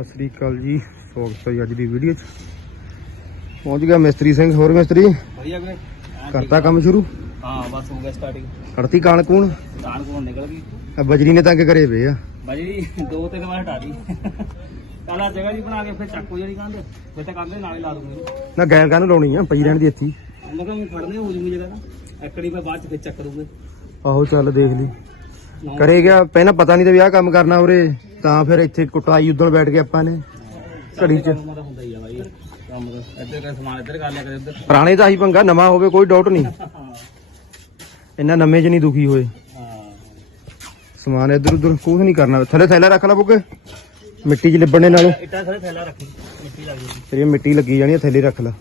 ਸਤਿ ਸ੍ਰੀ ਅਕਾਲ ਜੀ ਸਵਾਗਤ ਹੈ ਅੱਜ ਦੀ ਵੀਡੀਓ 'ਚ। ਪਹੁੰਚ ਗਿਆ ਮਿਸਤਰੀ ਸਿੰਘ ਹੋਰ ਮਿਸਤਰੀ? ਵਧੀਆ ਵੀਰੇ। ਐਨ ਠੀਕ ਕਰਤਾ ਕੰਮ ਸ਼ੁਰੂ? ਹਾਂ ਬਸ ਹੋ ਗਿਆ ਸਟਾਰਟਿੰਗ ਕਰਤੀ ਕਾਣ ਕੂਣ? ਦਾਣ ਕੋਲ ਨਿਕਲ ਗਈ। ਆ ਬਜਰੀ ਨੇ ਤੰਗ ਕਰੇ ਵੇ ਆ। ਬਾਜੀ ਦੋ ਤਿੰਨ ਵਾਰ ਹਟਾ ਦੀ ਕੱਲ ਜਗ੍ਹਾ ਜੀ ਬਣਾ ਕੇ ਫਿਰ ਚੱਕੋ ਜਿਹੜੀ ਕਹਿੰਦੇ ਫਿਰ ਤਾਂ ਕਹਿੰਦੇ ਨਾਲੇ ਲਾ ਦੂੰਗੇ ਨਾ ਗੈਰ ਕਾਨੂੰ ਲਾਉਣੀ ਆ ਪਈ ਰਹਿਣ ਦੀ ਇੱਥੇ ਹੀ। ਮੈਂ ਕਿਹਾ ਉਹ ਖੜਨੇ ਹੋ ਜੂਗੀ ਜਗ੍ਹਾ ਨਾ ਐਕੜੀ ਮੈਂ ਬਾਅਦ ਚ ਫਿਰ ਚੱਕ ਦੂੰਗੇ। ਆਹੋ ਚੱਲ ਦੇਖ ਲਈ। ਕਰੇ ਗਿਆ। ਪਹਿਲਾਂ ਪਤਾ ਨਹੀਂ ਤੇ ਵੀ ਆਹ ਕੰਮ ਕਰਨਾ ਉਰੇ। ਤਾਂ ਫਿਰ ਇੱਥੇ ਕੁਟਾਈ ਉਦੋਂ ਬੈਠ ਕੇ ਆਪਾਂ ਨੇ। ਘੜੀ ਚ। ਕੰਮ ਤਾਂ ਹੁੰਦਾ ਹੀ ਆ ਬਾਈ ਕੰਮ ਤਾਂ ਇੱਧਰ ਕਰ ਸਮਾਨ ਇੱਧਰ ਕਰ ਲਿਆ ਕਰ ਇੱਧਰ ਪੁਰਾਣੇ ਤਾਂ ਹੀ ਪੰਗਾ, ਨਵਾਂ ਹੋਵੇ ਕੋਈ ਡਾਊਟ ਨਹੀਂ। ਇੰਨਾ ਨਵੇਂ 'ਚ ਨਹੀਂ ਦੁਖੀ ਹੋਏ। ਸਮਾਨ ਇੱਧਰ ਉੱਧਰ ਕੁਝ ਨਹੀਂ ਕਰਨਾ। ਥੱਲੇ ਥੈਲਾ ਰੱਖ ਲਾ ਬੁੱਕੇ। ਮਿੱਟੀ 'ਚ ਲਿਬੜਨੇ ਨਾਲੋਂ। ਇੱਟਾਂ ਸਾਰੇ ਥੈਲਾ ਰੱਖੀ ਮਿੱਟੀ ਲੱਗ ਗਈ ਤੇਰੀ ਮਿੱਟੀ ਲੱਗੀ ਜਾਣੀ ਆ, ਥੱਲੇ ਰੱਖ ਲਾ।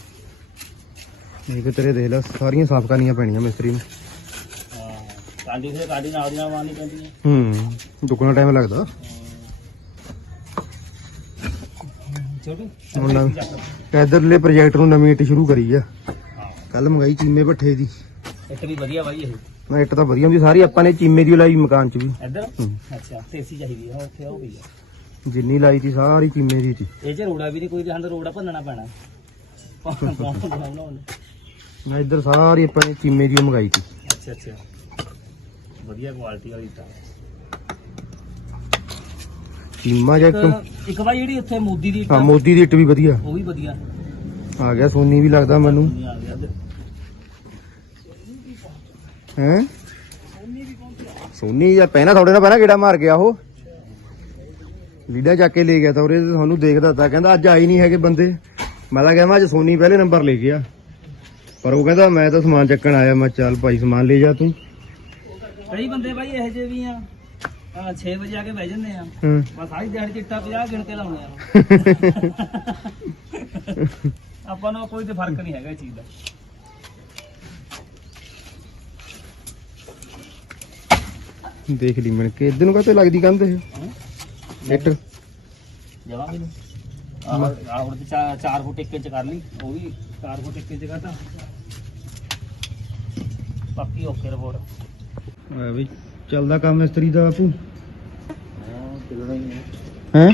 ਨਹੀਂ ਕਿ ਤੇਰੇ ਦੇਖ ਲੈ, ਸਾਰੀਆਂ ਸਾਫ਼ ਕਰਨੀਆਂ ਪੈਣੀਆਂ ਮਿਸਤਰੀ ਨੂੰ। ਕਾਂਡੀ ਤੇ ਕਾਂਡੀ ਨਾਲ ਦੀ ਨਾਲ ਮਾਰਨੀ ਪੈਂਦੀ ਹੈ ਹੂੰ ਦੁੱਗਣਾ ਟਾਈਮ ਲੱਗਦਾ। ਛੋਟੂ ਹੁਣ ਨਾ- ਇਧਰਲੇ ਪ੍ਰੋਜੈਕਟ ਨੂੰ ਨਵੀਂ ਇੱਟ ਸ਼ੁਰੂ ਕਰੀ ਆ। ਹਾਂ। ਕੱਲ ਮੰਗਾਈ ਚੀਮੇ ਭੱਠੇ ਦੀ। ਇੱਟ ਵੀ ਵਧੀਆ ਬਾਈ ਇਹ। ਮੈਂ ਇੱਟ ਤਾਂ ਵਧੀਆ ਹੁੰਦੀ ਸਾਰੀ ਆਪਾਂ ਨੇ ਚੀਮੇ ਦੀ ਲਾਈ ਮਕਾਨ 'ਚ ਵੀ। ਇੱਧਰ? ਹੂੰ। ਅੱਛਾ ਤੇਸੀ ਚਾਹੀਦੀ ਹੈ ਉੱਥੇ ਉਹ ਵੀ ਆ। ਜਿੰਨੀ ਲਾਈ ਸੀ ਸਾਰੀ ਚੀਮੇ ਦੀ ਸੀ। ਇਹ ਚ ਰੋੜਾ ਵੀ ਨਹੀਂ ਕੋਈ ਹੰਦ ਰੋੜਾ ਭੰਨਣਾ ਪੈਣਾ। ਅੱਛਾ ਮੈਂ ਇੱਧਰ ਸਾਰੀ ਆਪਾਂ ਨੇ ਚੀਮੇ ਦੀ ਓ ਮੰਗਾਈ ਸੀ। ਅੱਛਾ। ਵਧੀਆ ਕੁਆਲਿਟੀ ਵਾਲੀ ਤਾਂ। ਚੀਮਾ ਜਾਂ ਇੱਕ ਇੱਕ ਇੱਕ ਵਾਰ ਜਿਹੜੀ ਉੱਥੇ ਮੋਦੀ ਦੀ ਇੱਟ ਹਾਂ ਮੋਦੀ ਦੀ ਇੱਟ ਵੀ ਵਧੀਆ। ਉਹ ਵੀ ਵਧੀਆ। ਆ ਗਿਆ ਸੋਨੀ ਵੀ ਲੱਗਦਾ ਮੈਨੂੰ। ਆ ਗਿਆ। ਇੱਧਰ। ਹੈ? ਸੋਨੀ ਜਾਂ ਪਹਿਨਾ ਤੁਹਾਡੇ ਨਾਲ ਪਹਿਨਾ ਕਿਹੜਾ ਮਾਰ ਗਿਆ ਉਹ। ਲੀਡਾ ਚੱਕ ਕੇ ਲੈ ਗਿਆ ਤਾਂ ਉਹਦੇ ਤੁਹਾਨੂੰ ਦੇਖਦਾ ਤਾਂ। ਕਹਿੰਦਾ ਅੱਜ ਆਈ ਨਹੀਂ ਹੈਗੇ ਬੰਦੇ। ਮੈਂ ਤਾਂ ਕਹਿੰਦਾ ਅੱਜ ਸੋਨੀ ਪਹਿਲੇ ਨੰਬਰ ਲੈ ਗਿਆ। ਪਰ ਉਹ ਕਹਿੰਦਾ ਮੈਂ ਤਾਂ ਸਮਾਨ ਚੱਕਣ ਆਇਆ। ਮੈਂ ਕਿਹਾ ਚੱਲ ਭਾਈ ਸਮਾਨ ਲੈ ਜਾ ਤੂੰ। ਕਈ ਬੰਦੇ ਬਾਈ ਇਹੋ ਜਿਹੇ ਵੀ ਆ। 6 ਵਜੇ ਆ ਕੇ ਬਹਿ ਜਾਂਦੇ ਆ। ਹਾਂ। ਬਸ ਸਾਰੀ ਦਿਹਾੜੀ ਚਿੱਟਾ 50 ਗਿਣ ਕੇ ਲਾਉਣੇ ਆ। ਆਪਾਂ ਨੂੰ ਕੋਈ ਤੇ ਫ਼ਰਕ ਨਹੀਂ ਹੈਗਾ ਇਸ ਚੀਜ਼ ਦਾ। ਦੇਖ ਲਈ ਮਣ ਕੇ ਇਧਰ ਨੂੰ ਕਾਤੇ ਲੱਗਦੀ ਕੰਧ ਇਹ? ਇੱਟ। ਜਵਾ ਵੀ ਆਹ ਆਹ ਹੁਣ ਤੇ 4 ਫੁੱਟ ਇੱਕ ਇੰਚ ਕਰ ਲਈ ਉਹ ਵੀ 4 ਫੁੱਟ ਇੱਕ ਇੰਚ ਕਰਤਾ। ਪੱਕੀ ਓਕੇ ਰਿਪੋਰਟ। ਆ ਵੀ ਚੱਲਦਾ ਕੰਮ ਮਿਸਤਰੀ ਦਾ ਹਾਂ ਚੱਲਣਾ ਹੀ ਹੈ। ਹੈ?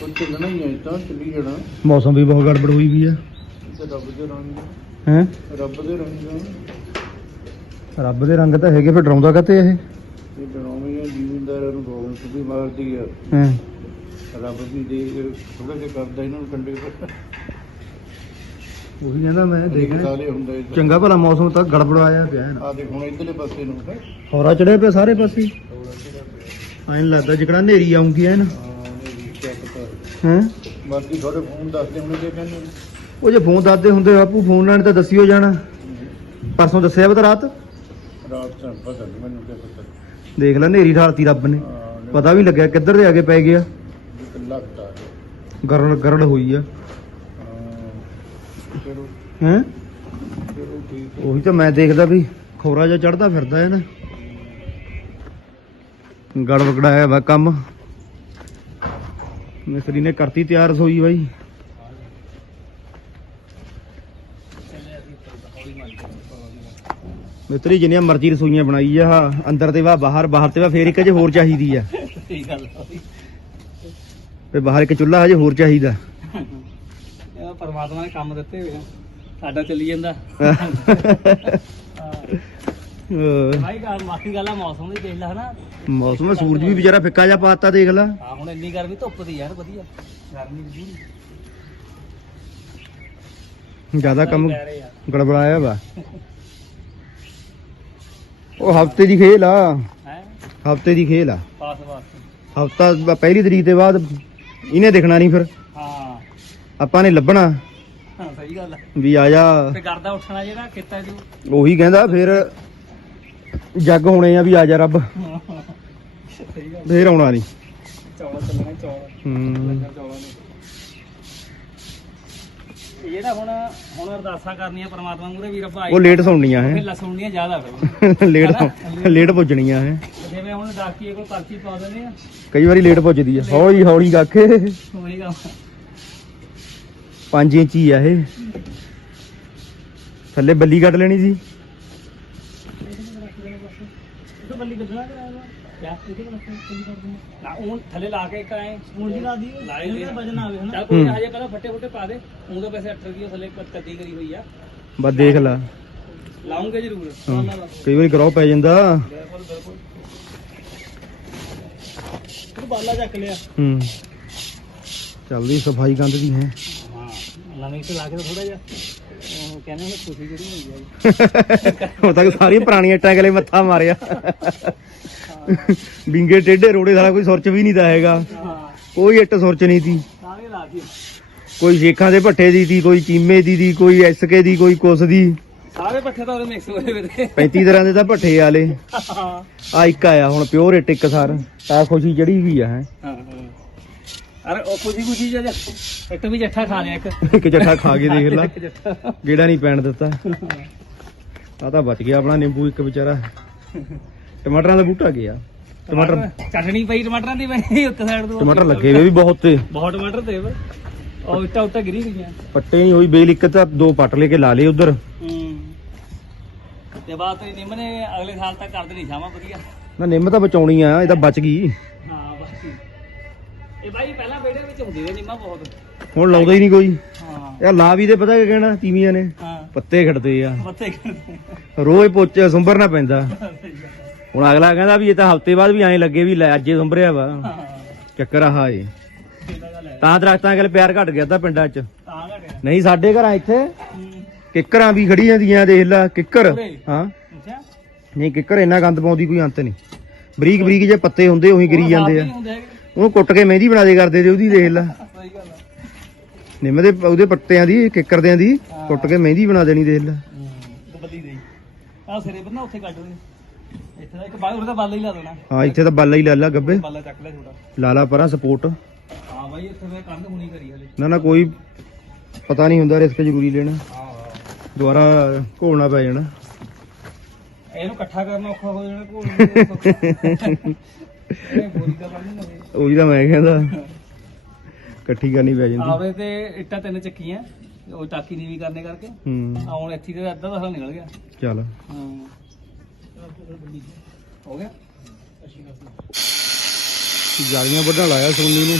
ਕੋਈ ਚੱਲਣਾ ਹੀ ਹੈ ਤਾਂ ਚੱਲੀ ਜਾਣਾ। ਮੌਸਮ ਵੀ ਬਹੁਤ ਗੜਬੜ ਹੋਈ ਵੀ ਆ। ਤੇ ਰੱਬ ਦੇ ਰੰਗ ਹੈ? ਰੱਬ ਦੇ ਰੰਗ ਰੱਬ ਦੇ ਰੰਗ ਤਾਂ ਹੈਗੇ ਫਿਰ ਡਰਾਉਂਦਾ ਕਾਤੇ ਇਹ? ਇਹ ਡਰਾਉਣੀ ਹੈ ਜੀਵਨਦਾਰਾਂ ਨੂੰ ਗੋਲ ਸੁਭੀ ਮਾਰਦੀ ਹੈ ਹਾਂ? ਰੱਬ ਵੀ ਦੇ ਥੋੜਾ ਜਿਹਾ ਕਰਦਾ ਇਹਨਾਂ ਨੂੰ ਕੰਡੇ ਉਹੀ ਕਹਿੰਦਾ ਮੈਂ ਦੇਖਣਾ। ਸਾਰੇ ਹੁੰਦਾ ਚੰਗਾ ਭਲਾ ਮੌਸਮ ਤਾਂ ਗੜਬੜ ਆਇਆ ਪਿਆ ਹੈ ਨਾ। ਆ ਦੇਖ ਹੁਣ ਇਧਰਲੇ ਪਾਸੇ ਨੂੰ ਹੈ? ਖੌਰਾ ਚੜਿਆ ਪਿਆ ਸਾਰੇ ਪਾਸੇ। ਐਂ ਲੱਗਦਾ ਜਿਕੜਾ ਹਨੇਰੀ ਆਉਂਗੀ ਹੈ ਬਾਕੀ ਤੁਹਾਡੇ ਫੋਨ ਦੱਸਦੇ ਹੁਣ ਜੇ ਕਹਿੰਦੇ ਉਹ ਜੇ ਫੋਨ ਦੱਸਦੇ ਹੁੰਦੇ ਬਾਪੂ ਫੋਨ ਨਾਲ ਤਾਂ ਦੱਸਿਓ ਜਾਣਾ। ਪਰਸੋਂ ਦੱਸਿਆ ਵਾ ਤਾਂ ਰਾਤ। ਰਾਤ ਚ ਪਤਾ ਨਹੀਂ ਮੈਨੂੰ ਕਿਆ ਪਤਾ। ਦੇਖ ਲੈ ਹਨੇਰੀ ਠਾਲਤੀ ਰੱਬ ਨੇ। ਪਤਾ ਵੀ ਲੱਗਿਆ ਕਿੱਧਰ ਦੇ ਆਗੇ ਪੈ ਗਿਆ। ਲੱਗਦਾ ਗਰੜ ਗਰੜ ਹੋਈ ਆ। ਹੈ? ਉਹੀ ਤਾਂ ਮੈਂ ਦੇਖਦਾ ਵੀ ਖੋਰਾ ਜਿਹਾ ਚੜਦਾ ਫਿਰਦਾ ਹੈ ਨਾ ਗੜਬੜਾਇਆ ਵਾ ਕੰਮ। ਮਿਸਤਰੀ ਨੇ ਕਰਤੀ ਤਿਆਰ ਰਸੋਈ ਬਾਈ। ਮਿਸਤਰੀ ਜਿੰਨੀਆਂ ਮਰਜ਼ੀ ਰਸੋਈਆਂ ਬਣਾਈ ਆ ਅੰਦਰ ਤੇ ਵਾ ਬਾਹਰ ਬਾਹਰ ਤੇ ਵਾ ਫੇਰ ਇੱਕ ਜੇ ਹੋਰ ਚਾਹੀਦੀ ਆ। ਠੀਕ ਗੱਲ ਤੇ ਬਾਹਰ ਇੱਕ ਚੁੱਲ੍ਹਾ ਹਜੇ ਹੋਰ ਚਾਹੀਦਾ। ਪਰਮਾਤਮਾ ਨੇ ਕੰਮ ਦਿੱਤੇ ਹੋਏ ਆ ਸਾਡਾ ਚੱਲੀ ਜਾਂਦਾ। ਭਾਈ ਗੱਲ ਮਾਫੀ ਗੱਲ ਆ ਮੌਸਮ ਦੀ ਦੇਖ ਲੈ ਹਨਾ। ਮੌਸਮ ਆ, ਸੂਰਜ ਵੀ ਵਿਚਾਰਾ ਫਿੱਕਾ ਜਿਹਾ ਪਾਤਾ ਦੇਖ ਲੈ। ਆ ਹੁਣ ਇੰਨੀ ਗਰਮੀ ਧੁੱਪ ਦੀ ਯਾਰ ਵਧੀਆ। ਗਰਮੀ ਦੀ ਜ਼ਿਆਦਾ ਕੰਮ ਗੜਬੜਾਇਆ ਵਾ। ਉਹ ਹਫ਼ਤੇ ਦੀ ਖੇਲ ਆ। ਹੈ? ਹਫ਼ਤੇ ਦੀ ਖੇਲ ਆ। ਪਾਸ ਪਾਸ ਹਫਤਾ ਪਹਿਲੀ ਤਰੀਕ ਦੇ ਬਾਅਦ ਇਹਨੇ ਦਿਖਣਾ ਨਹੀਂ ਫਿਰ। ਹਾਂ ਆਪਾਂ ਨੇ ਲੱਭਣਾ। ਹਾਂ ਸਹੀ ਗੱਲ ਆ। ਵੀ ਆ ਜਾ। ਤੇ ਕਰਦਾ ਉੱਠਣਾ ਜਿਹੜਾ ਖੇਤਾਂ 'ਚ ਉਹੀ ਕਹਿੰਦਾ ਫਿਰ ਜੱਗ ਹੋਣੇ ਆ ਵੀ ਆ ਜਾ ਰੱਬ। ਸਹੀ ਗੱਲ ਫੇਰ ਆਉਣਾ ਨਹੀਂ ਚੌਲਾ ਚੱਲਣਾ ਚੌਲਾ। ਹੂੰ। ਲੰਗਰ ਚੌਲਾ ਨੇ ਇਹ ਜਿਹੜਾ ਹੁਣ ਹੁਣ ਅਰਦਾਸਾਂ ਕਰਨੀਆਂ ਪਰਮਾਤਮਾ ਮੂਰੇ ਵੀ ਰੱਬਾ ਉਹ ਲੇਟ ਸੌਣੀਆਂ ਹੈ। ਲਸਣੀਆਂ ਜ਼ਿਆਦਾ ਫਿਰ। ਲੇਟ ਲੇਟ ਪੁੱਜਣੀਆਂ ਹੈ। ਜਿਵੇਂ ਹੁਣ ਡਾਕੀਏ ਕੋਈ ਪਰਚੀ ਪਾ ਦਿੰਦੇ ਆ। ਕਈ ਵਾਰੀ ਲੇਟ ਪੁੱਜਦੀ ਆ ਹੌਲੀ ਹੌਲੀ ਗਾਖੇ। ਉਹੀ ਕੰਮ 5 ਇੰਚ ਹੀ ਆ ਇਹ। ਥੱਲੇ ਬੱਲੀ ਕੱਢ ਲੈਣੀ ਸੀ। ਬੱਲੀ ਕੱਢਣਾ ਕਰਾਇਆ ਕਿਆ? ਇਹਦੇ ਨਾਲ ਕੀ ਕਰਦੇ ਨਾ ਉਹ ਥੱਲੇ ਲਾ ਕੇ ਕਾਏ ਹੁਣ ਜੀ ਲਾ ਦੀ ਲਾਏ ਇਹਦਾ ਵਜਨ ਆਵੇ ਹਨਾ? ਚੱਲ ਕੋਈ ਨਾ ਹਜੇ ਪਹਿਲਾਂ ਫੱਟੇ ਫੁੱਟੇ ਪਾ ਦੇ। ਉਹ ਤਾਂ ਵੈਸੇ 8 ਰੁਪਏ ਥੱਲੇ ਕ- ਕੱਦੀ ਕਰੀ ਹੋਈ ਆ। ਬਸ ਦੇਖ ਲਾ। ਲਾਉਂਗੇ ਜ਼ਰੂਰ। ਹਾਂ। ਕਈ ਵਾਰੀ ਗਰੋ ਪੈ ਜਾਂਦਾ। ਬਿਲਕੁਲ ਬਿਲਕੁਲ। ਤੂੰ ਬਾਲਾ ਚੱਕ ਲਿਆ। ਹੂੰ। ਚੱਲਦੀ ਸਫ਼ਾਈ ਗੰਦ ਦੀ ਹੈ ਹਾਂ। ਨਵੀਂ ਤੇ ਲਾ ਕੇ ਥੋੜਾ ਜਿਹਾ। ਉਹ ਕਹਿੰਦੇ ਨੇ ਖੁਸ਼ੀ ਜਿਹੜੀ ਹੋਈ ਆ ਉਹ ਤੱਕ ਸਾਰੀਆਂ ਪੁਰਾਣੀਆਂ ਇੱਟਾਂ ਗਲੇ ਮੱਥਾ ਮਾਰਿਆ। ਬਿੰਗੇ ਟੇਢੇ ਰੋੜੇ ਸਾਰਾ ਕੋਈ ਸੁਰਚ ਵੀ ਨਹੀਂ ਦਾ ਹੈਗਾ। ਹਾਂ। ਕੋਈ ਇੱਟ ਸੁਰਚ ਨਹੀਂ ਸੀ ਸਾਰੇ ਲਾ ਕੇ। ਕੋਈ ਸ਼ੇਖਾਂ ਦੇ ਭੱਠੇ ਦੀ ਸੀ ਕੋਈ ਚੀਮੇ ਦੀ ਦੀ ਕੋਈ ਐਸਕੇ ਦੀ ਕੋਈ ਕੁਸ ਦੀ। ਸਾਰੇ ਪੱਠੇ ਤਾਂ ਉਹਦੇ ਮਿਕਸ ਹੋਏ ਹੋਏ ਤੇ 35 ਤਰ੍ਹਾਂ ਦੇ ਤਾਂ ਭੱਠੇ ਆਲੇ। ਹਾਂ। ਆ ਇੱਕ ਆਇਆ ਹੁਣ ਪਿਓਰ ਇੱਟ ਇੱਕ ਸਾਰ। ਤਾਂ ਖੁਸ਼ੀ ਜੜੀ ਵੀ ਆ ਹੈ ਹਾਂ। ਅਰੇ ਉਹ ਖੁਸ਼ੀ ਖੁਸ਼ੀ ਜਿਹਾ ਇੱਕ ਵੀ ਜੱਠਾ ਖਾ ਲਿਆ ਇੱਕ। ਇੱਕ ਜੱਠਾ ਖਾ ਕੇ ਦੇਖ ਲਾ। ਗੇੜਾ ਨਹੀਂ ਪੈਣ ਦਿੱਤਾ। ਆ ਤਾਂ ਬਚ ਗਿਆ ਆਪਣਾ ਨਿੰਬੂ ਇੱਕ ਵਿਚਾਰਾ। ਟਮਾਟਰਾਂ ਦਾ ਬੂਟਾ ਗਿਆ। ਟਮਾਟਰ ਚਟਣੀ ਪਈ ਟਮਾਟਰਾਂ ਦੀ ਬਣੀ ਇੱਕ ਸਾਈਡ ਤੋਂ। ਟਮਾਟਰ ਲੱਗੇ ਵੇ ਵੀ ਬਹੁਤ ਤੇ। ਬਹੁਤ ਟਮਾਟਰ ਤੇ ਵੇ। ਉਹ ਇੱਟਾ ਉੱਟਾ ਗਿਰੀ ਗਈਆਂ। ਪੱਟੇ ਨਹੀਂ ਹੋਈ ਬੇਲ ਇੱਕ ਤਾਂ ਦੋ ਪੱਟ ਲੈ ਕੇ ਲਾ ਲਏ ਉਧਰ। ਤੇ ਬਾਅਦ ਤੇ ਨਿੰਮ ਨੇ ਅਗਲੇ ਸਾਲ ਤੱਕ ਕਰ ਦੇਣੀ ਛਾਵਾਂ ਵਧੀਆ। ਨਾ ਨਿੰਮ ਤਾਂ ਬਚਾਉਣੀ ਆ ਇਹ ਤਾਂ ਬਚ ਗਈ। ਹਾਂ। ਇਹ ਬਾਈ ਪਹਿਲਾਂ ਵਿਹੜੇ ਵਿੱਚ ਹੁੰਦੀ ਨੇ ਨਿੰਮਾਂ ਬਹੁਤ। ਹੁਣ ਲਾਉਂਦਾ ਹੀ ਨਹੀਂ ਕੋਈ। ਹਾਂ। ਇਹ ਲਾ ਵੀ ਦੇ ਪਤਾ ਕੀ ਕਹਿਣਾ? ਤੀਵੀਆਂ ਨੇ। ਹਾਂ। ਪੱਤੇ ਖੜਦੇ ਆ। ਪੱਤੇ ਰੋਜ਼ ਪੋਚੇ ਸੁੰਬਰਨਾ ਪੈਂਦਾ। ਹੁਣ ਅਗਲਾ ਕਹਿੰਦਾ ਵੀ ਇਹ ਤਾਂ ਹਫ਼ਤੇ ਬਾਅਦ ਵੀ ਐਂ ਲੱਗੇ ਵੀ ਲੈ ਅੱਜੇ ਸੁੰਬਰਿਆ ਵਾ। ਹਾਂ। ਚੱਕਰ ਆਹ ਏ ਗੱਲ ਹੈ। ਤਾਂ ਦਰਖਤਾਂ ਕੋਲ ਪਿਆਰ ਘਟ ਗਿਆ ਤਾਂ ਪਿੰਡਾਂ 'ਚ। ਤਾਂ ਘਟਿਆ ਨਹੀਂ ਸਾਡੇ ਘਰਾਂ ਇੱਥੇ ਹੂੰ। ਕਿੱਕਰਾਂ ਵੀ ਖੜੀ ਜਾਂਦੀਆਂ ਦੇਖ ਲੈ ਕਿੱਕਰ। ਉਰੇ? ਹਾਂ। ਅੱਛਾ। ਨਹੀਂ ਕਿੱਕਰ ਇੰਨਾ ਗੰਦ ਪਾਉਂਦੀ ਕੋਈ ਅੰਤ ਨਹੀਂ। ਬਰੀਕ ਬਰੀਕ ਜੇ ਪੱਤੇ ਹੁੰਦੇ ਉਹੀ ਗਿਰੀ ਜਾਂਦੇ ਆ। ਉਹਨੂੰ ਕੁੱਟ ਕੇ ਮਹਿੰਦੀ ਬਣਾ ਦੇ ਕਰਦੇ ਤੇ ਉਹਦੀ ਦੇਖ ਲੈ। ਸਹੀ ਗੱਲ ਹੈ ਨਿੰਮ ਦੇ ਉਹਦੇ ਪੱਤਿਆਂ ਦੀ ਕਿੱਕਰਦਿਆਂ ਦੀ ਕੁੱਟ ਕੇ ਮਹਿੰਦੀ ਬਣਾ ਦੇਣੀ ਦੇਖ ਲੈ। ਹੂੰ ਤੇ ਬੱਲੀ ਦੇ ਆ ਸਿਰੇ ਬੰਨਾ ਉੱਥੇ ਕੱਢ ਦੇ ਇੱਥੇ ਦਾ ਇੱਕ ਬਾਈ ਉਹਦਾ ਬਾਲਾ ਹੀ ਲਾ ਦੇਣਾ। ਹਾਂ ਇੱਥੇ ਤਾਂ ਬਾਲਾ ਹੀ ਲੈ ਲਾ ਗੱਬੇ। ਬਾਲਾ ਚੱਕ ਲੈ ਪਰਾਂ ਸਪੋਰਟ। ਹਾਂ ਬਾਈ ਇੱਥੇ ਮੈਂ ਕੰਧ ਹੁਣੀ ਕਰੀ ਹਲੇ। ਨਾ ਨਾ ਕੋਈ ਪਤਾ ਨਹੀਂ ਹੁੰਦਾ ਰਿਸਕ ਜ਼ਰੂਰੀ ਲੈਣਾ। ਦੁਬਾਰਾ ਘੋਲਣਾ ਪੈ ਜਾਣਾ। ਇਹਨੂੰ ਇਕੱਠਾ ਕਰਨਾ ਔਖਾ ਹੋ ਜਾਣਾ ਕੋਲ ਉਹੀ ਤਾਂ ਮੈਂ ਕਹਿੰਦਾ। ਇਕੱਠੀ ਕਰਨੀ ਪੈ ਜਾਂਦੀ। ਆਵੇ ਤੇ ਇੱਟਾਂ ਤਿੰਨ ਚੱਕੀਆਂ ਉਹ ਟਾਕੀ ਨੀਵੀਂ ਕਰਨੇ ਕਰਕੇ। ਹੂੰ। ਆ ਹੁਣ ਇੱਥੇ ਤੇ ਅੱਧਾ ਦਸਾ ਨਿਕਲ ਗਿਆ। ਚੱਲ। ਹਾਂ। ਹੋ ਗਿਆ? ਜਾਲੀਆਂ ਵੱਢਣ ਲਾਇਆ ਸੋਨੀ ਨੂੰ।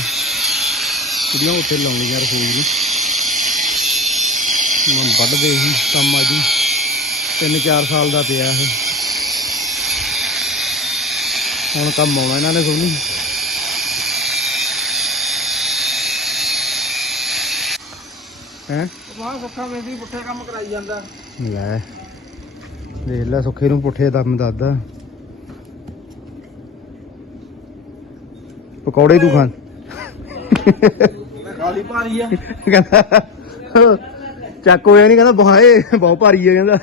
ਕੁੜੀਆਂ ਉੱਥੇ ਲਾਉਣੀਆਂ ਰਸੋਈ ਨੂੰ। ਮੈਂ ਵੱਢਦੇ ਹੀ ਕੰਮ ਅੱਜ। ਤਿੰਨ ਚਾਰ ਸਾਲ ਦਾ ਪਿਆ ਇਹ। ਹੁਣ ਕੰਮ ਆਉਣਾ ਇਹਨਾਂ ਨੇ ਸੋਨੀ। ਹੈ? ਵਾਹ ਸੁੱਖਾ ਵੇਦੀ ਪੁੱਠੇ ਕੰਮ ਕਰਾਈ ਜਾਂਦਾ। ਲੈ ਦੇਖ ਲੈ ਸੁੱਖੇ ਨੂੰ ਪੁੱਠੇ ਦਮ ਦੱਸਦਾ ਪਕੌੜੇ ਤੂੰ ਖਾਂ ਖਾਲੀ ਭਾਰੀ ਆ। ਕਹਿੰਦਾ ਚੱਕ ਹੋਇਆ ਨਹੀਂ ਕਹਿੰਦਾ ਬਹਾਏ ਬਹੁਤ ਭਾਰੀ ਹੈ ਕਹਿੰਦਾ।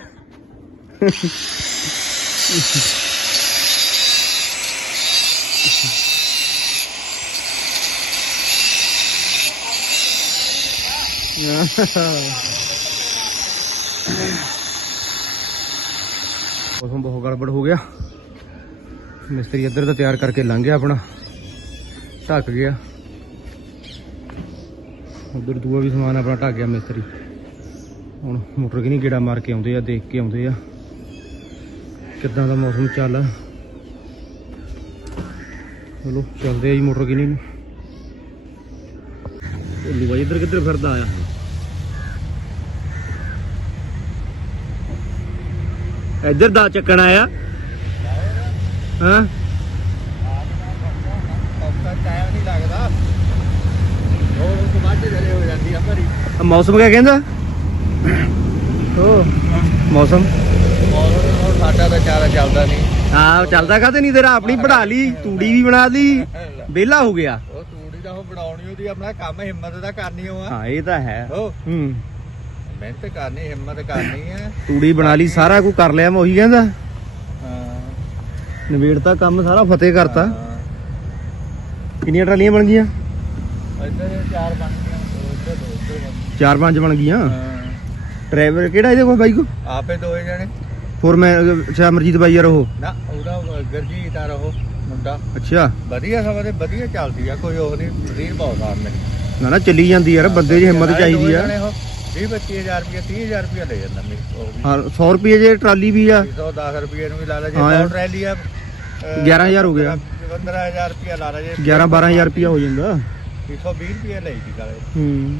ਮੌਸਮ ਬਹੁਤ ਗੜਬੜ ਹੋ ਗਿਆ। ਮਿਸਤਰੀ ਇੱਧਰ ਦਾ ਤਿਆਰ ਕਰਕੇ ਲੰਘ ਗਿਆ ਆਪਣਾ। ਢੱਕ ਗਿਆ। ਉਧਰ ਦੂਆ ਵੀ ਸਮਾਨ ਆਪਣਾ ਢੱਕ ਗਿਆ ਮਿਸਤਰੀ। ਹੁਣ ਮੋਟਰ ਕਿਨੀ ਗੇੜਾ ਮਾਰ ਕੇ ਆਉਂਦੇ ਆ, ਦੇਖ ਕੇ ਆਉਂਦੇ ਆ। ਕਿੱਦਾਂ ਦਾ ਮੌਸਮ ਚੱਲ ਆ। ਚਲੋ, ਚੱਲਦੇ ਆ ਜੀ ਮੋਟਰ ਕਿਨੀ। ਨੂੰ ਭੋਲੂ ਬਾਈ ਇੱਧਰ ਕਿੱਧਰ ਫਿਰਦਾ ਆ? ਇੱਧਰ ਦਾ ਚੱਕਣ ਆਇਆ। ਹਾਂ? ਮੌਸਮ ਕਿਆ ਕਹਿੰਦਾ? ਓ ਮੌਸਮ? ਸਾਡਾ ਤਾਂ ਚਾਰਾ ਚੱਲਦਾ ਨਹੀਂ ਹਾਂ ਚੱਲਦਾ ਕਾਤੇ ਨਹੀਂ ਤੇਰਾ? ਆਪਣੀ ਪੜਾ ਲਈ ਤੂੜੀ ਵੀ ਬਣਾ ਲਈ ਵਿਹਲਾ ਹੋ ਗਿਆ। ਉਹ ਤੂੜੀ ਦਾ ਉਹ ਬਣਾਉਣੀ ਉਹਦੀ ਆਪਣਾ ਕੰਮ ਹਿੰਮਤ ਦਾ ਕਰਨੀ ਉਹ ਹਾਂ ਇਹ ਤਾਂ ਹੈ। ਹੂੰ। ਮਿਹਨਤ ਕਰਨੀ ਹਿੰਮਤ ਕਰਨੀ ਆ ਤੂੜੀ ਬਣਾ ਲਈ ਸਾਰਾ ਕੁਝ ਕਰ ਲਿਆ ਮੈਂ ਉਹੀ ਕਹਿੰਦਾ। ਹਾਂ। ਨਵੇੜਤਾ ਕੰਮ ਸਾਰਾ ਫਤਿਹ ਕਰਤਾ। ਹਾਂ। ਕਿੰਨੀਆਂ ਟਰਾਲੀਆਂ ਬਣ ਗਈਆਂ? ਇੱਧਰ ਚਾਰ ਬਣ ਗਈਆਂ ਦੋ ਇੱਧਰ ਦੋ ਇੱਧਰ ਬਣ ਗਈਆਂ। ਚਾਰ ਪੰਜ ਬਣ ਗਈਆਂ? ਹਾਂ। ਡਰਾਈਵਰ ਕਿਹੜਾ ਇਹਦੇ ਕੋਲ ਬਾਈ ਕੋ? ਆਪੇ ਦੋਏ ਜਣੇ। ਫੋਰ ਮੈਂ ਅੱਛਾ ਅਮਰਜੀਤ ਬਾਈ ਯਾਰ ਉਹ ਨਾ ਉਹਦਾ ਗਰਜੀਤ ਆ ਰਹੋ ਮੁੰਡਾ। ਅੱਛਾ। ਵਧੀਆ ਸਮਾਂ ਤੇ ਵਧੀਆ ਚੱਲਦੀ ਆ ਕੋਈ ਉਹ ਨਹੀਂ ਰੀਰ ਬਹੁਤ ਆ ਮੈਂ ਨਾ ਨਾ ਚੱਲੀ ਜਾਂਦੀ ਯਾਰ ਬੰਦੇ 'ਚ ਹਿੰਮਤ ਚਾਹੀਦੀ ਆ। 20 25000 ਰੁਪਏ 30000 ਰੁਪਏ ਲੈ ਜਾਂਦਾ ਮੇਰੇ ਉਹ ਵੀ। ਹਾਂ 100 ਰੁਪਏ ਜੇ ਟਰਾਲੀ ਵੀ ਆ। 110 ਰੁਪਏ ਨੂੰ ਵੀ ਲਾ ਲਾ ਜੇ ਹਾਂ ਯਾਰ। ਸੌ ਟਰੈਲੀ ਆ 11000 ਹੋ ਗਿਆ। 15000 ਰੁਪਇਆ ਲਾ ਲਾ ਜੇ। 11 12000 ਰੁਪਿਆ ਹੋ ਜਾਂਦਾ। 120 ਰੁਪਇਆ ਲਈ ਸੀ ਕਾਲੇ। ਹੂੰ।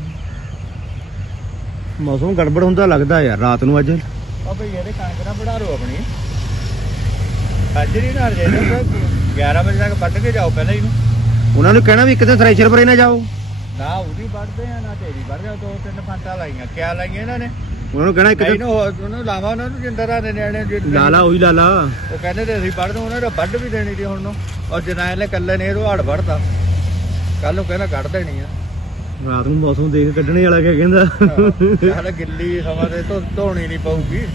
ਮੌਸਮ ਗੜਬੜ ਹੁੰਦਾ ਲੱਗਦਾ ਯਾਰ ਰਾਤ ਨੂੰ ਅੱਜ। ਆ ਭਈ ਇਹਦੇ ਕਣਕ ਨਾ ਬਣਾ ਲਓ ਆਪਣੀ। ਨਹੀਂ ਨਾਲ ਜੇ 11 ਵਜੇ ਤੱਕ ਵੱਢ ਕੇ ਜਾਓ ਪਹਿਲਾਂ ਹੀ ਨੂੰ ਉਹਨਾਂ ਨੂੰ ਕਹਿਣਾ ਵੀ ਕਿਤੇ ਥ੍ਰੈਸ਼ਰ ਪਰੇ ਨਾ ਜਾਓ। ਨਾ ਉਹਦੀ ਵੱਢਦੇ ਆ ਨਾ ਤੇਰੀ ਵੱਢ ਜਾ ਦੋ ਤਿੰਨ ਫਾਂਟਾ ਲਾਈਆਂ। ਕਿਆ ਲਾਈਆਂ ਇਹਨਾਂ ਨੇ? ਉਹਨਾਂ ਨੂੰ ਕਹਿਣਾ ਨਹੀਂ ਕਿਤੇ ਨੂੰ ਹੋਰ- ਉਹਨੂੰ ਲਾਵਾ ਉਹਨਾਂ ਨੂੰ ਜਿੰਦਰਾ ਦੇ ਨਿਆਣੇ ਜਿ- ਲਾਲਾ ਉਹੀ ਲਾਲਾ। ਉਹ ਕਹਿੰਦੇ ਤੇ ਅਸੀਂ ਵੱਢ ਦੂੰ ਉਹਨਾਂ ਨੇ ਵੱਢ ਵੀ ਦੇਣੀ ਦੀ ਹੁਣ ਨੂੰ। ਔਰ ਜਨਾਇਲ ਨੇ ਕੱਲੇ ਨੇ ਇਹਨੂੰ ਹੜ ਵੱਢਦਾ ਕੱਲ ਨੂੰ ਕਹਿੰਦਾ ਕੱਢ ਦੇਣੀ ਆ। ਰਾਤ ਨੂੰ ਮੌਸਮ ਦੇਖ ਕੱਢਣੇ ਵਾਲਾ ਕਿਆ ਕਹਿੰਦਾ? ਹਾਲੇ ਗਿੱਲੀ ਹਵਾ ਦੇ ਧੋ ਧੋਣੀ ਨਹੀਂ ਪਊਗੀ।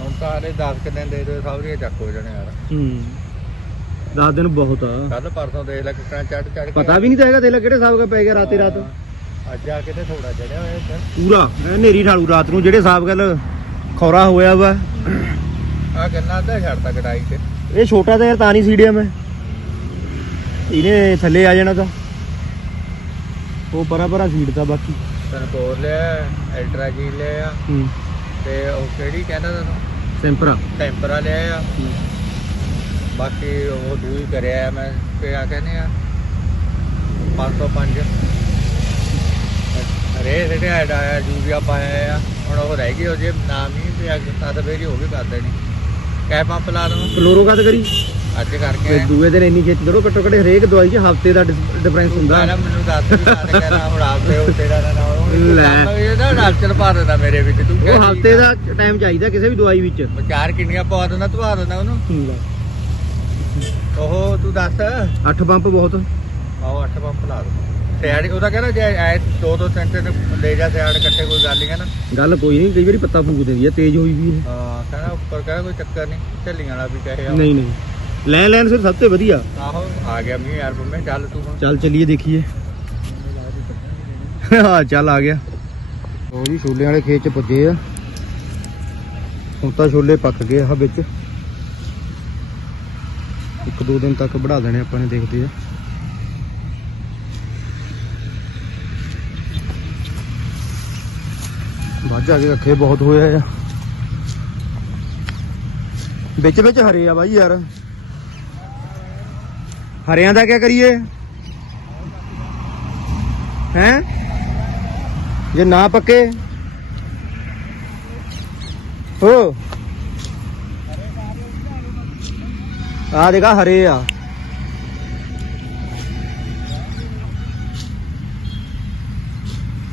ਹੁਣ ਤਾਂ ਹਾਲੇ 10 ਕਿ ਦਿਨ ਦੇ ਦੇ ਸਾਰੀਆਂ ਚੱਕ ਹੋ ਜਾਣੇ ਯਾਰ। ਹੂੰ। 10 ਦਿਨ ਬਹੁਤ ਆ। ਕੱਲ ਪਰਸੋਂ ਦੇਖ ਲੈ ਕਿੰਨਾ ਚੜ ਚੜ ਕੇ। ਪਤਾ ਵੀ ਨਹੀਂ ਤਾਂ ਹੈਗਾ ਦੇਖ ਲੈ ਕਿਹੜੇ ਹਿਸਾਬ ਦਾ ਪੈ ਗਿਆ ਰਾਤੇ ਰਾਤ। ਅੱਜ ਆ ਕੇ ਤੇ ਥੋੜਾ ਚੜਿਆ ਹੋਇਆ ਪੂਰਾ ਐ ਨੇਰੀ ਠਾਲੂ ਰਾਤ ਨੂੰ ਜਿਹੜੇ ਹਿਸਾਬ ਗੱਲ ਖੌਰਾ ਹੋਇਆ ਵਾ। ਆ ਗੰਨਾ ਤਾਂ ਛੱਡਤਾ ਕਟਾਈ ਤੇ। ਇਹ ਛੋਟਾ ਤਾਂ ਯਾਰ ਤਾਂ ਨਹੀਂ ਸੀੜਿਆ ਮੈਂ ਇਹਨੇ ਥੱਲੇ ਆ ਜਾਣਾ ਤਾਂ। ਉਹ ਪਰਾ ਪਰਾ ਸੀੜਦਾ ਬਾਕੀ। ਤਨਕੋਰ ਲਿਆ ਅਲਟਰਾ ਜੀ ਲਿਆ। ਹੂੰ। ਤੇ ਉਹ ਕਿਹੜੀ ਕਹਿੰਦਾ ਤੈਨੂੰ? ਸੈਂਪਰਾ। ਟੈਂਪਰਾ ਲਿਆ ਆ। ਬਾਕੀ ਉਹ ਦੂਈ ਕਰਿਆ ਮੈਂ ਕਿਆ ਕਹਿੰਦੇ ਆ 505 ਰੇ ਐਡ ਆਇਆ ਜੂਰੀਆ ਪਾਇਆ ਆ ਹੁਣ ਉਹ ਰਹਿ ਗਈ ਉਹ ਜੇ ਨਾਮ ਹੀ ਤੇ ਅੱਗ ਤਦ ਫੇਰ ਹੀ ਵੀ ਕਰ ਦੇਣੀ। ਕੈ ਪੰਪ ਲਾ ਦਵਾਂ। ਫਲੋਰੋ ਕਦ ਕਰੀ? ਅੱਜ ਕਰਕੇ। ਤੇ। ਦੂਏ ਦਿਨ ਇੰਨੀ ਛੇਤੀ ਕਰੋ ਘੱਟੋ ਘੱਟ ਹਰੇਕ ਦਵਾਈ 'ਚ ਹਫ਼ਤੇ ਦਾ ਡਿਫਰੈਂਸ ਹੁੰਦਾ। ਸਾਰਾ ਮੈਨੂੰ ਦੱਸ ਵੀ ਦੱਸ ਕਹਿਣਾ ਹੁਣ ਆਪੇ ਉਹ ਤੇਰਾ ਨਾ ਲੈ। ਇਹਦਾ ਨਾਚਲ ਪਾ ਦਿੰਦਾ ਮੇਰੇ ਵਿੱਚ ਤੂੰ ਉਹ ਹਫ਼ਤੇ ਦਾ ਟਾਈਮ ਚਾਹੀਦਾ ਕਿਸੇ ਵੀ ਦਵਾਈ ਵਿੱਚ। ਚਾਰ ਕਿੰਨੀਆਂ ਪਵਾ ਦਿੰਦਾ ਧਵਾ ਦਿੰਦਾ ਉਹਨੂੰ। ਉਹ ਤੂੰ ਦੱਸ। 8 ਪੰਪ ਬਹੁਤ। ਆਓ ਅੱਠ ਪੰਪ ਲਾ ਦੋ। ਸਿਆੜ ਉਹਦਾ ਕਹਿੰਦਾ ਜੇ ਐ ਦੋ ਦੋ ਤਿੰਨ ਤਿੰਨ ਲੈ ਜਾ ਸਿਆੜ ਇਕੱਠੇ ਕੋਈ ਗੱਲ ਨਹੀਂ ਕਹਿੰਦਾ ਗੱਲ ਕੋਈ ਨਹੀਂ ਕਈ ਵਾਰੀ ਪੱਤਾ ਫੂਕ ਦਿੰਦੀ ਆ ਤੇਜ਼ ਹੋਈ ਵੀ ਇਹ। ਹਾਂ ਕਹਿੰਦਾ ਉੱਪਰ ਕਹਿੰਦਾ ਕੋਈ ਚੱਕਰ ਨਹੀਂ ਝੱਲੀਆਂ ਵਾਲਾ ਵੀ ਕਹੇ ਆ। ਨਹੀਂ ਨਹੀਂ। ਲੈਣ ਲੈਣ ਸਿਰ ਸਭ ਤੋਂ ਵਧੀਆ। ਆਹੋ ਆ ਗਿਆ ਮੀਂਹ ਯਾਰ ਬੰਮੇ ਚੱਲ ਤੂੰ ਹੁਣ। ਚੱਲ ਚੱਲੀਏ ਦੇਖੀਏ। ਹਾਂ ਚੱਲ ਆ ਗਿਆ। ਉਹ ਜੀ ਛੋਲੇ ਵਾਲੇ ਖੇਤ ਚ ਪੁੱਜੇ ਆ। ਹੁਣ ਤਾਂ ਛੋਲੇ ਪੱਕ ਗਏ ਆ ਵਿੱਚ। ਇੱਕ ਦੋ ਦਿਨ ਤੱਕ ਵਧਾ ਦੇਣੇ ਆਪਾਂ ਨੇ ਦੇਖਦੇ ਆ। ਬਾਅਦ ਕੇ ਰੱਖੇ ਬਹੁਤ ਹੋਇਆ ਆ। ਵਿੱਚ ਵਿੱਚ ਹਰੇ ਆ ਬਾਈ ਯਾਰ। ਹਰਿਆਂ ਦਾ ਕੀ ਕਰੀਏ? ਹੈਂ? ਜੇ ਨਾ ਪੱਕੇ? ਹੋ। ਆ ਦੇਖਾ ਹਰੇ ਆ।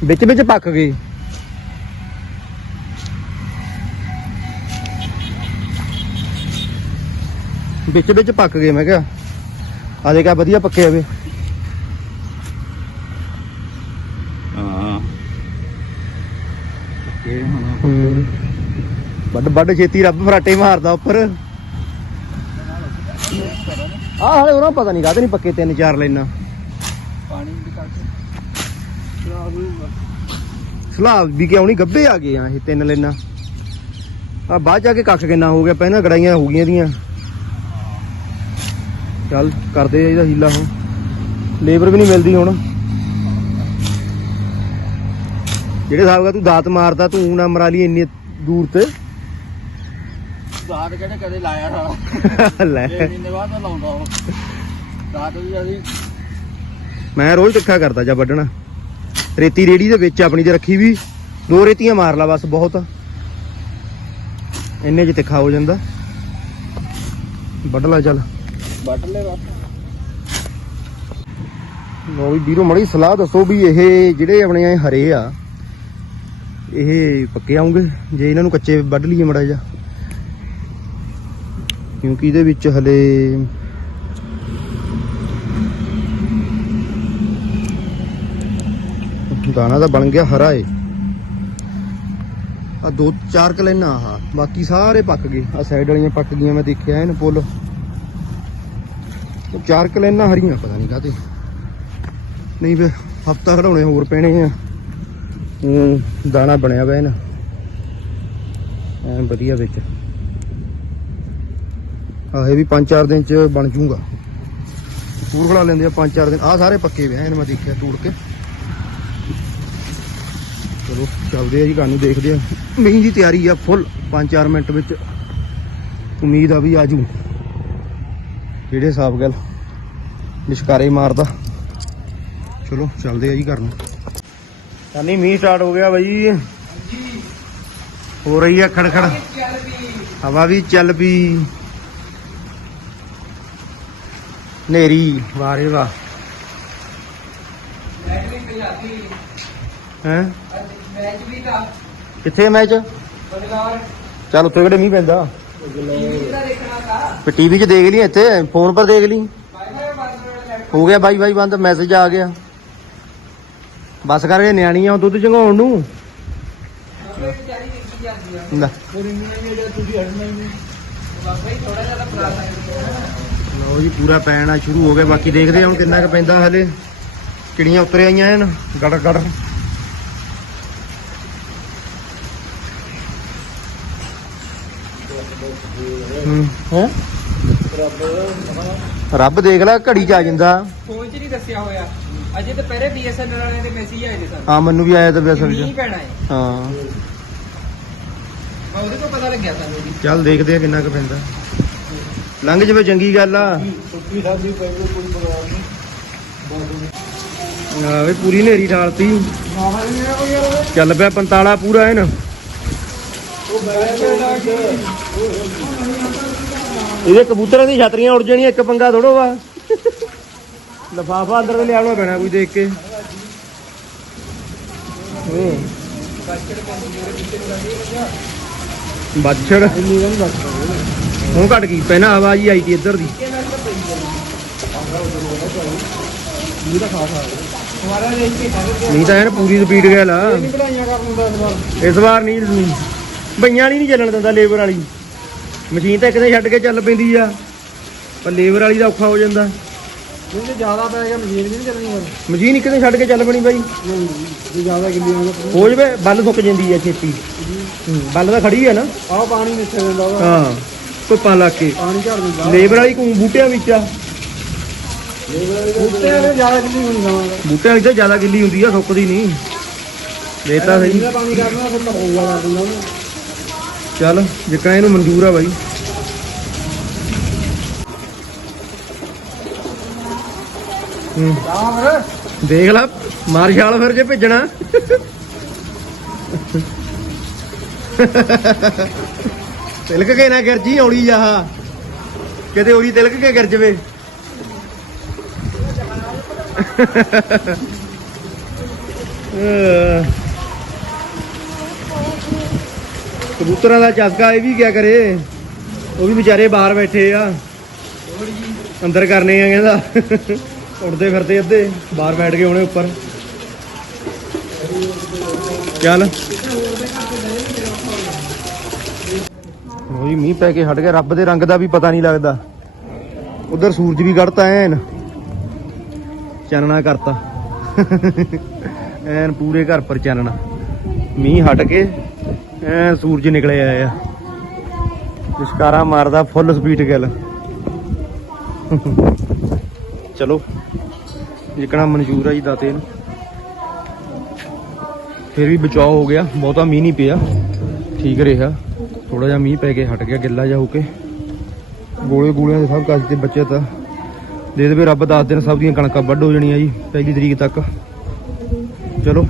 ਵਿੱਚ ਵਿੱਚ ਪੱਕ ਗਏ ਵਿੱਚ ਵਿੱਚ ਪੱਕ ਗਏ ਮੈਂ ਕਿਹਾ। ਆ ਦੇਖਾ ਵਧੀਆ ਪੱਕੇ ਹਾਂ। ਵੱਡ ਵੱਡ ਛੇਤੀ ਰੱਬ ਫਰਾਟੇ ਮਾਰਦਾ ਉੱਪਰ। ਆਹ ਹਾਲੇ ਉਹਨਾਂ ਪਤਾ ਨਹੀਂ ਕਾਹਦੇ ਨਹੀਂ ਪੱਕੇ ਤਿੰਨ ਚਾਰ ਲੈਣਾ ਪਾਣੀ ਦੀ ਕਰਕੇ ਸਲਾਬ ਵੀ ਕਿਉਂ ਨਹੀਂ ਗੱਬੇ ਆ ਗਏ ਆ ਇਹ ਤਿੰਨ ਲੈਣਾ ਆ ਬਾਅਦ ਜਾ ਕੇ ਕੱਖ ਕਿੰਨਾ ਹੋ ਗਿਆ ਪਹਿਲਾਂ ਗੜਾਈਆਂ ਹੋ ਗਈਆਂ ਦੀਆਂ। ਚੱਲ ਕਰਦੇ ਆ ਇਹਦਾ ਹੀਲਾ ਹੁਣ। ਲੇਬਰ ਵੀ ਨਹੀਂ ਮਿਲਦੀ ਹੁਣ। ਜਿਹੜੇ ਹਿਸਾਬ ਦਾ ਤੂੰ ਦਾਤ ਮਾਰਦਾ ਤੂੰ ਨਾ ਮਰਾ ਲਈ ਇੰਨੀ ਦੂਰ ਤੇ। ਦਾਦ ਕਹਿੰਦੇ ਕਦੇ ਲਾਇਆ ਸਾਲਾ ਲੈ। ਛੇ ਮਹੀਨੇ ਬਾਅਦ ਤਾਂ ਲਾਉਂਦਾ ਉਹ। ਦਾਦ ਵੀ ਅਸੀਂ ਮੈਂ ਰੋਜ਼ ਤਿੱਖਾ ਕਰਦਾ ਜਾਂ ਵੱਢਣਾ। ਰੇਤੀ ਰੇੜੀ ਦੇ ਵਿੱਚ ਆਪਣੀ ਤੇ ਰੱਖੀ ਵੀ। ਦੋ ਰੇਤੀਆਂ ਮਾਰ ਲਾ ਬਸ ਬਹੁਤ। ਇੰਨੇ ਚ ਤਿੱਖਾ ਹੋ ਜਾਂਦਾ। ਵੱਢ ਲਾ ਚੱਲ। ਵੱਢ ਲੈ ਬਸ। ਲੋ ਵੀ ਵੀਰੋ ਮੜੀ ਸਲਾਹ ਦੱਸੋ ਵੀ ਇਹ ਜਿਹੜੇ ਆਪਣੇ ਹਰੇ ਆ ਇਹ ਪੱਕੇ ਆਉਂਗੇ ਜੇ ਇਹਨਾਂ ਨੂੰ ਕੱਚੇ ਵੱਢ ਲਈਏ ਮੜਾ ਜਾ ਕਿਉਂਕਿ ਇਹਦੇ ਵਿੱਚ ਹਲੇ ਦਾਣਾ ਤਾਂ ਬਣ ਗਿਆ ਹਰਾ ਏ। ਆ ਦੋ ਚਾਰ ਕਲੈਨਾ ਆ ਬਾਕੀ ਸਾਰੇ ਪੱਕ ਗਏ। ਆ ਸਾਈਡ ਵਾਲੀਆਂ ਪੱਕ ਗਈਆਂ, ਮੈਂ ਦੇਖਿਆ ਇਹਨ ਪੁੱਲ। ਚਾਰ ਕਲੈਨਾ ਹਰੀਆਂ, ਪਤਾ ਨਹੀਂ ਕਾਤੇ ਨਹੀਂ ਫੇ ਹਫਤਾ ਖੜਾਉਣੇ ਹੋਰ ਪੈਣੇ ਆ। ਦਾਣਾ ਬਣਿਆ ਹੋਇਆ ਇਹਨਾਂ। ਐ ਵਧੀਆ ਵਿੱਚ। ਆਹ ਇਹ ਵੀ 5-4 ਦਿਨ ਚ ਬਣ ਜੂਗਾ। ਪੂਰ ਖੜਾ ਲੈਂਦੇ ਆ 5-4 ਦਿਨ। ਆ ਸਾਰੇ ਪੱਕੇ ਵੇ ਐਨ ਮੈਂ ਦੇਖਿਆ ਤੋੜ ਕੇ। ਚਲੋ ਚੱਲਦੇ ਆ ਜੀ ਘਰ ਨੂੰ ਦੇਖਦੇ ਆ। ਮੀਂਹ ਦੀ ਤਿਆਰੀ ਆ ਫੁੱਲ 5-4 ਮਿੰਟ ਵਿੱਚ। ਉਮੀਦ ਆ ਵੀ ਆਜੂ ਜਿਹੜੇ ਹਿਸਾਬ ਗੱਲ ਨਿਸ਼ਕਾਰੇ ਮਾਰਦਾ। ਚਲੋ ਚੱਲਦੇ ਆ ਜੀ ਘਰ ਨੂੰ। ਸਾਨੀ ਮੀਂਹ ਸਟਾਰਟ ਹੋ ਗਿਆ ਬਾਈ। ਹੋ ਰਹੀ ਆ ਖੜਖੜ। ਹਵਾ ਵੀ ਚੱਲ ਪਈ। ਨੇਰੀ ਵਾਰੇ ਵਾਹ। ਹੈ? ਮੈਚ ਵੀ ਤਾਂ ਕਿੱਥੇ ਮੈਚ? ਬਦਲਾਵ ਚੱਲ ਉੱਥੇ ਕਿਹੜੇ ਮੀਂਹ ਪੈਂਦਾ? ਟੀਵੀ 'ਚ ਦੇਖ ਲਈ ਇੱਥੇ? ਫੋਨ ਪਰ ਦੇਖ ਲਈ? ਹੋ ਗਿਆ ਬਾਈ ਬਾਈ ਬੰਦ, ਮੈਸੇਜ ਆ ਗਿਆ। ਬਸ ਕਰਕੇ ਨਿਆਣੀ ਆ ਦੁੱਧ ਚੰਗਾਉਣ ਨੂੰ। ਲੈ। ਕੋਈ ਨਹੀਂ ਜਿਹੜਾ ਤੁਸੀਂ ਹਟਣਾ ਹੀ ਨਹੀਂ ਬਾਬਾ ਹੀ ਥੋੜਾ ਜ਼ਿਆਦਾ ਪਲਾ ਸਕਦੇ ਲਓ ਜੀ ਪੂਰਾ ਪੈਣਾ ਸ਼ੁਰੂ ਹੋ ਗਿਆ। ਬਾਕੀ ਦੇਖਦੇ ਹਾਂ ਹੁਣ ਕਿੰਨਾ ਕੁ ਪੈਂਦਾ ਹਲੇ। ਕਿਹੜੀਆਂ ਉਤਰ ਆਈਆਂ ਹਨ। ਗੜ ਗੜ ਹੂੰ? ਰੱਬ ਦੇਖ ਲੈ ਘੜੀ ਚ ਆ ਜਾਂਦਾ। ਫੋਨ 'ਚ ਨਹੀਂ ਦੱਸਿਆ ਹੋਇਆ। ਅਜੇ ਤਾਂ ਪਹਿਲੇ ਬੀਐਸਐਨਐਲ ਵਾਲਿਆਂ ਦੇ ਮੈਸੇਜ ਆਏ ਨੇ ਸਰ। ਹਾਂ ਮੈਨੂੰ ਵੀ ਆਇਆ ਤਾਂ ਵੈਸੇ ਵੀ ਪੈਣਾ ਹੈ। ਹਾਂ। ਮੈਂ ਉਹਦੇ ਤੋਂ ਪਤਾ ਲੱਗਿਆ ਸਾਨੂੰ ਜੀ। ਚੱਲ ਦੇਖਦੇ ਆ ਕਿੰਨਾ ਕੁ ਪੈਂਦਾ। ਲੰਘ ਜਵੇ, ਚੰਗੀ ਗੱਲ ਆ। ਸੁੱਕੀ ਸਾਡੀ ਪਹਿਲੇ ਕੋਈ ਪ੍ਰੋਗਰਾਮ ਨਹੀਂ ਆ ਵੀ, ਪੂਰੀ ਨੇਰੀ ਠਾਲਤੀ ਚੱਲ ਪਿਆ ਪੰਤਾਲਾ ਪੂਰਾ ਐਨ। ਇਹਦੇ ਕਬੂਤਰਾਂ ਦੀ ਛਤਰੀਆਂ ਉੜ ਜਾਣੀਆਂ, ਇੱਕ ਪੰਗਾ ਥੋੜੋ ਵਾ। ਲਫਾਫਾ ਅੰਦਰ ਤੇ ਲਿਆਉਣਾ ਪੈਣਾ ਕੋਈ ਦੇਖ ਕੇ। ਹੂੰ। ਬਾਛੜ। ਹੁਣ ਘਟ ਗਈ ਪਹਿਲਾਂ ਆਵਾਜ਼ ਹੀ ਆਈ ਸੀ ਇੱਧਰ ਦੀ। ਨਹੀਂ ਤਾਂ ਐਨ ਪੂਰੀ ਸਪੀਡ ਗਿਆ ਲਾ ਇਸ ਵਾਰ ਨਹੀਂ ਬਈਆਂ ਵਾਲੀ ਨਹੀਂ ਚੱਲਣ ਦਿੰਦਾ ਲੇਬਰ ਵਾਲੀ। ਮਸ਼ੀਨ ਤਾਂ ਕਿਤੇ ਛੱਡ ਕੇ ਚੱਲ ਪੈਂਦੀ ਆ ਪਰ ਲੇਬਰ ਵਾਲੀ ਦਾ ਔਖਾ ਹੋ ਜਾਂਦਾ। ਜੇ ਜ਼ਿਆਦਾ ਪੈ ਗਿਆ ਮਸ਼ੀਨ ਵੀ ਨਹੀਂ ਚੱਲਣੀ ਹੋਰ ਮਸ਼ੀਨ ਇੱਕ ਦਿਨ ਛੱਡ ਕੇ ਚੱਲ ਪਣੀ ਬਾਈ। ਨਹੀਂ ਜੇ ਜ਼ਿਆਦਾ ਗਿੱਲੀ ਹੋ ਜਵੇ ਬੱਲ ਸੁੱਕ ਜਾਂਦੀ ਆ ਛੇਤੀ। ਬੱਲ ਤਾਂ ਖੜੀ ਆ ਨਾ। ਆਹ ਪਾਣੀ ਨਿੱਥੇ ਵਾ। ਹਾਂ। ਧੁੱਪਾਂ ਲਾ ਕੇ। ਪਾਣੀ ਲੇਬਰ ਵਾਲੀ ਕੂ ਬੂਟਿਆਂ ਵਿੱਚ ਆ। ਜ਼ਿਆਦਾ ਬੂਟਿਆਂ ਵਿੱਚ ਤਾਂ ਜ਼ਿਆਦਾ ਗਿੱਲੀ ਹੁੰਦੀ ਆ ਸੁੱਕਦੀ ਨਹੀਂ ਦੇਤਾ ਸਹੀ। ਇਹਦਾ ਪਾਣੀ ਕਰਨਾ ਫਿਰ ਤਾਂ ਹੋਊਗਾ ਕਰ ਦਿੰਦਾ ਉਹਨੂੰ। ਚੱਲ ਜਿੱਕਾ ਇਹਨੂੰ ਮਨਜ਼ੂਰ ਆ ਬਾਈ। ਹੂੰ। ਦੇਖ ਲੈ ਮਾਰ ਛਾਲ ਫਿਰ ਜੇ ਭੇਜਣਾ। ਤਿਲਕ ਕੇ ਨਾ ਗਿਰ ਜੀ ਔੜੀ ਜਾ ਕਿਤੇ ਉਹੀ ਤਿਲਕ ਕੇ ਗਿਰ ਜਵੇ। ਕਬੂਤਰਾਂ ਦਾ ਚਸਕਾ ਇਹ ਵੀ ਕਿਆ ਕਰੇ? ਉਹ ਵੀ ਵਿਚਾਰੇ ਬਾਹਰ ਬੈਠੇ ਆ। ਅੰਦਰ ਕਰਨੇ ਆ ਕਹਿੰਦਾ। ਉੱਡਦੇ ਫਿਰਦੇ ਅੱਧੇ, ਬਾਹਰ ਬੈਠ ਕੇ ਹੁਣੇ ਉੱਪਰ। ਚੱਲ। ਉਹੀ ਮੀਂਹ ਪੈ ਕੇ ਹਟ ਗਿਆ। ਰੱਬ ਦੇ ਰੰਗ ਦਾ ਵੀ ਪਤਾ ਨਹੀਂ ਲੱਗਦਾ। ਉਧਰ ਸੂਰਜ ਵੀ ਕੱਢਤਾ ਐਨ। ਚਾਨਣਾ ਕਰਤਾ। ਐਨ ਪੂਰੇ ਘਰ ਪਰ ਚਾਨਣਾ। ਮੀਂਹ ਹਟ ਕੇ ਐ ਸੂਰਜ ਨਿਕਲਿਆ ਆ। ਵਿਸ਼ਕਾਰਾ ਮਾਰਦਾ ਫੁੱਲ ਸਪੀਡ ਗੱਲ। ਚਲੋ। ਜਿਕਣਾ ਮਨਜ਼ੂਰ ਆ ਜੀ ਦਾਤੇ ਨੂੰ। ਫਿਰ ਵੀ ਬਚਾਅ ਹੋ ਗਿਆ। ਬਹੁਤਾ ਮੀਂਹ ਨਹੀਂ ਪਿਆ। ਠੀਕ ਰਿਹਾ। ਥੋੜਾ ਜਿਹਾ ਮੀਂਹ ਪੈ ਕੇ ਹਟ ਗਿਆ, ਗਿੱਲਾ ਜਾ ਹੋ ਕੇ। ਗੋਲੇ ਗੋਲਿਆਂ ਦੇ ਸਭ ਕੱਜ ਤੇ ਬੱਚੇ ਤਾਂ। ਦੇ ਦੇਵੇ ਰੱਬ 10 ਦਿਨ ਸਭ ਦੀਆਂ ਕਣਕਾਂ ਵੱਢ ਹੋ ਜਾਣੀਆਂ ਜੀ, ਪਹਿਲੀ ਤਰੀਕ ਤੱਕ। ਚਲੋ।